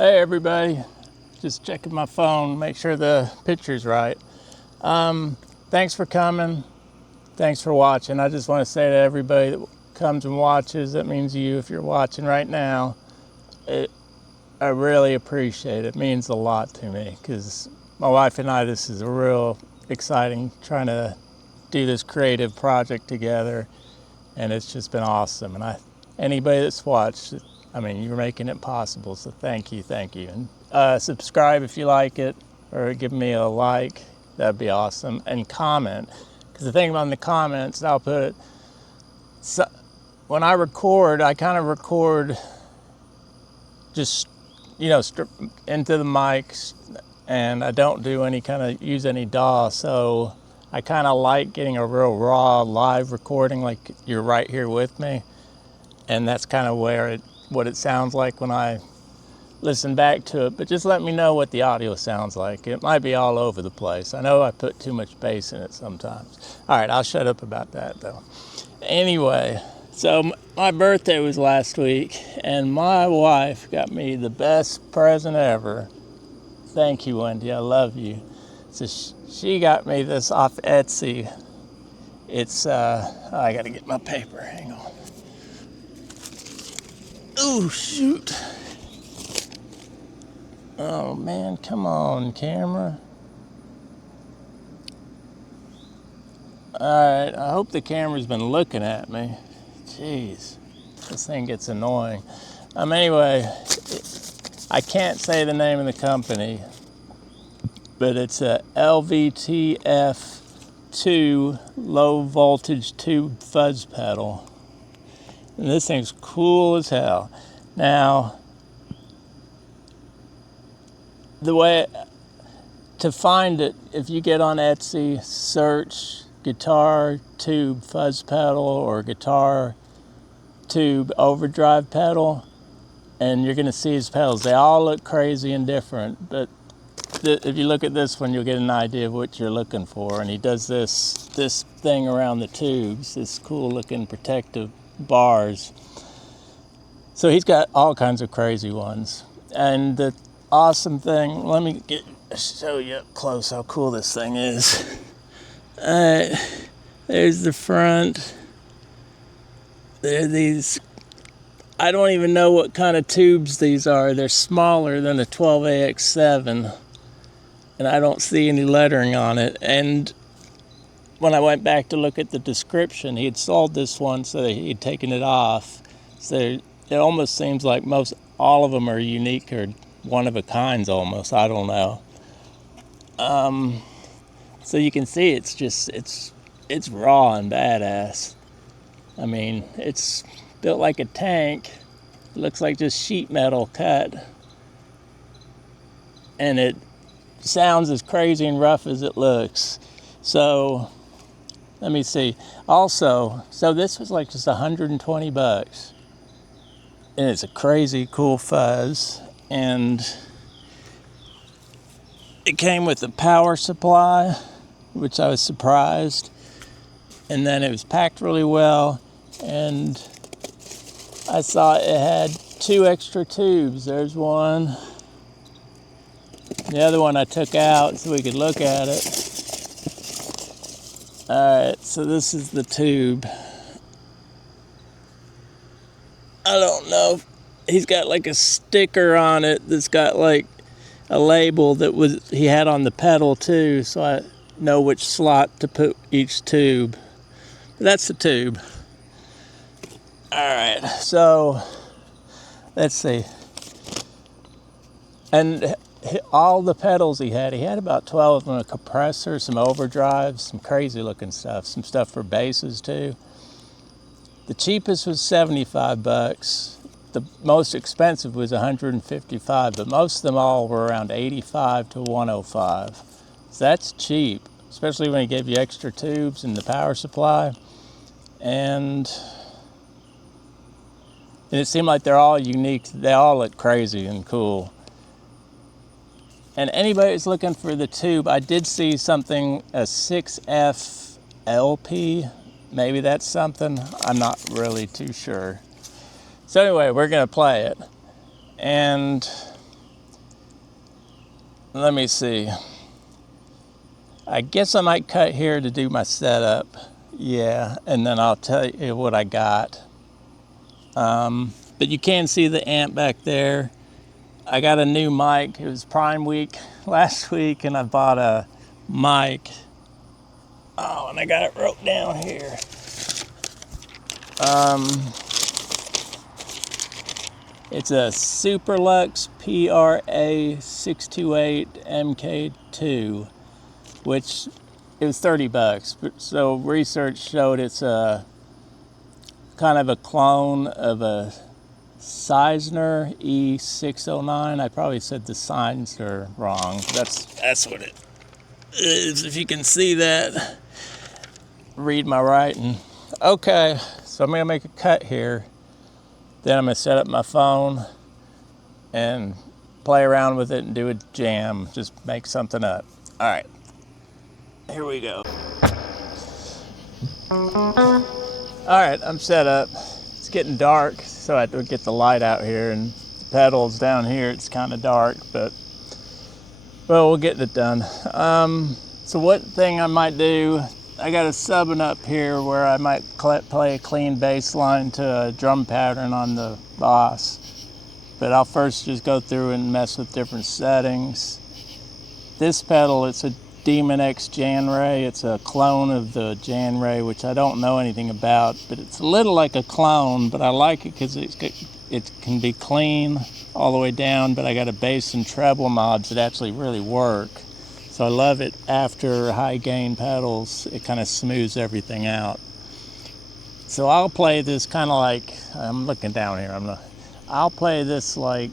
Hey everybody, just checking my phone, make sure the picture's right. Thanks for coming, thanks for watching. I just want to say to everybody that comes and watches, that means you if you're watching right now, I really appreciate it. It means a lot to me because my wife and I, this is a real exciting trying to do this creative project together, and it's just been awesome. And anybody that's watched, I mean, you're making it possible, so thank you. And subscribe if you like it, or give me a like, that'd be awesome. And comment, because the thing about the comments, I'll put it, so when I record, I kind of record just, you know, into the mics, and I don't do any kind of, use any DAW, so I kind of like getting a real raw live recording, like you're right here with me. And that's kind of what it sounds like when I listen back to it. But just let me know what the audio sounds like. It might be all over the place. I know I put too much bass in it sometimes. All right, I'll shut up about that though. Anyway, so my birthday was last week, and my wife got me the best present ever. Thank you, Wendy, I love you. So she got me this off Etsy. It's, I gotta get my paper, hang on. Oh, shoot. Oh, man, come on, camera. All right, I hope the camera's been looking at me. Jeez, this thing gets annoying. Anyway, I can't say the name of the company, but it's a LVTF-2 low voltage tube fuzz pedal. And this thing's cool as hell. Now, the way to find it, if you get on Etsy, search guitar tube fuzz pedal or guitar tube overdrive pedal, and you're gonna see his pedals. They all look crazy and different, but if you look at this one, you'll get an idea of what you're looking for. And he does this thing around the tubes, this cool looking protective bars. So he's got all kinds of crazy ones. And the awesome thing, let me show you up close how cool this thing is. There's the front. There are these, I don't even know what kind of tubes these are. They're smaller than a 12AX7, and I don't see any lettering on it. And when I went back to look at the description, he had sold this one, so he'd taken it off. So it almost seems like all of them are unique or one of a kinds almost. I don't know. So you can see it's raw and badass. I mean, it's built like a tank. It looks like just sheet metal cut. And it sounds as crazy and rough as it looks. So let me see. Also, so this was like just 120 bucks. And it's a crazy cool fuzz. And it came with a power supply, which I was surprised. And then it was packed really well. And I saw it had 2 extra tubes. There's one. The other one I took out so we could look at it. Alright, so this is the tube. I don't know if he's got like a sticker on it that's got like a label that he had on the pedal too, so I know which slot to put each tube. But that's the tube. Alright, so let's see. And all the pedals he had about 12 of them, a compressor, some overdrives, some crazy looking stuff, some stuff for basses too. The cheapest was 75 bucks. The most expensive was 155, but most of them all were around 85 to 105. So that's cheap, especially when he gave you extra tubes and the power supply. And it seemed like they're all unique. They all look crazy and cool. And anybody who's looking for the tube, I did see something, a 6F LP. Maybe that's something. I'm not really too sure. So anyway, we're gonna play it. And let me see. I guess I might cut here to do my setup. Yeah, and then I'll tell you what I got. But you can see the amp back there. I got a new mic. It was Prime Week last week, and I bought a mic. Oh, and I got it wrote down here. It's a Superlux PRA628 MK2, which it was $30. So research showed it's a kind of a clone of a Seymour E609. I probably said the signs are wrong. That's what it is. If you can see that, read my writing. Okay, so I'm gonna make a cut here. Then I'm gonna set up my phone and play around with it and do a jam. Just make something up. All right, here we go. All right, I'm set up. It's getting dark, so I have to get the light out here, and the pedals down here, it's kind of dark, but well, we'll get it done. So what thing I might do, I got a Subnup here where I might play a clean bass line to a drum pattern on the Boss. But I'll first just go through and mess with different settings. This pedal, it's a Demonfx Jan Ray. It's a clone of the Jan Ray, which I don't know anything about, but it's a little like a clone, but I like it because it can be clean all the way down, but I got a bass and treble mods that actually really work. So I love it after high gain pedals. It kind of smooths everything out. So I'll play this kind of like, I'm looking down here, I'll play this like,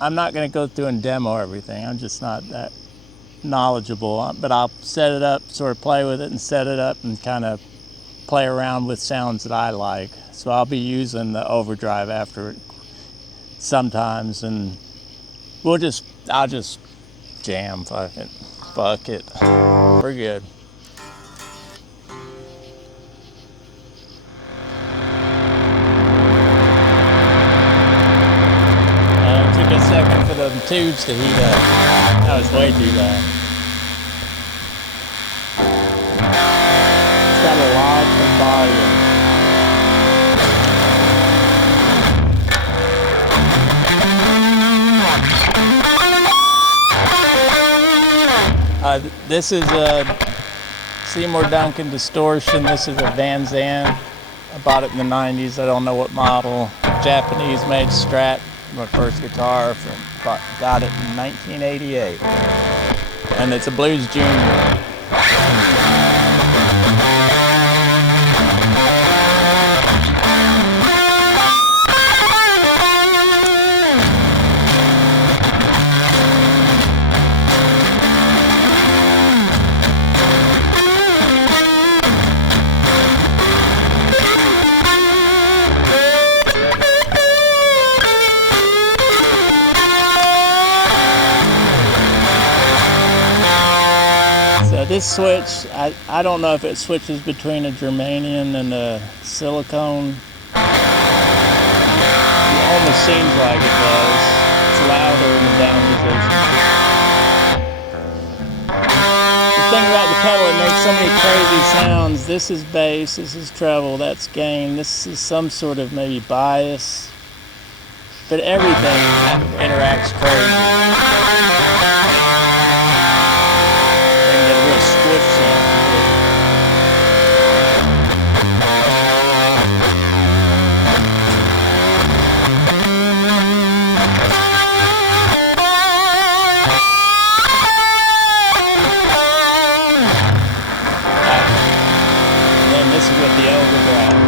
I'm not going to go through and demo everything. I'm just not that knowledgeable, but I'll set it up, sort of play with it and set it up and kind of play around with sounds that I like. So I'll be using the overdrive after it sometimes, and I'll just jam. Fuck it. We're good. It took a second for the tubes to heat up. That was way too loud. It's got a lot of volume. This is a Seymour Duncan Distortion. This is a Zandt. I bought it in the 90s. I don't know what model. Japanese made Strat. My first guitar. Got it in 1988. And it's a Blues Jr. This switch, I don't know if it switches between a germanium and a silicone. It almost seems like it does. It's louder in the down position. The thing about the pedal, it makes so many crazy sounds. This is bass, this is treble, that's gain, this is some sort of maybe bias. But everything interacts crazy. This is with the overdrive.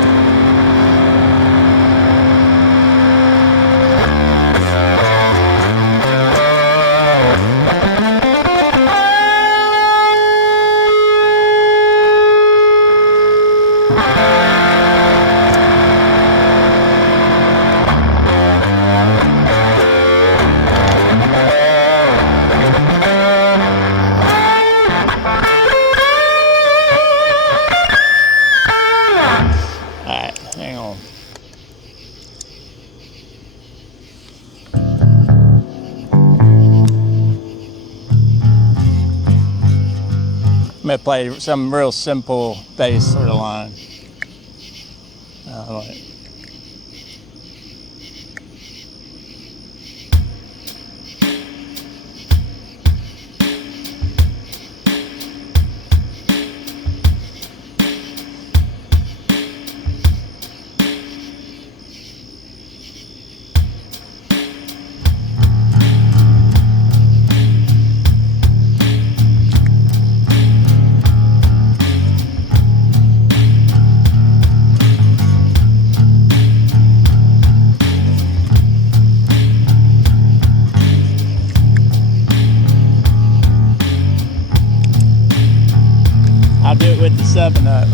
going to play some real simple bass sort of line. Like, I'll do it with the 7-up.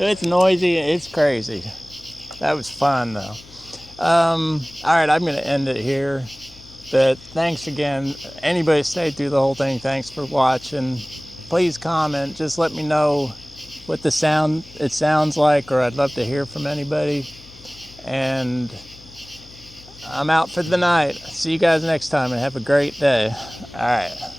So it's noisy, it's crazy. That was fun though. All right, I'm gonna end it here. But thanks again. Anybody stayed through the whole thing, thanks for watching. Please comment, just let me know what it sounds like, or I'd love to hear from anybody. And I'm out for the night. See you guys next time and have a great day. All right.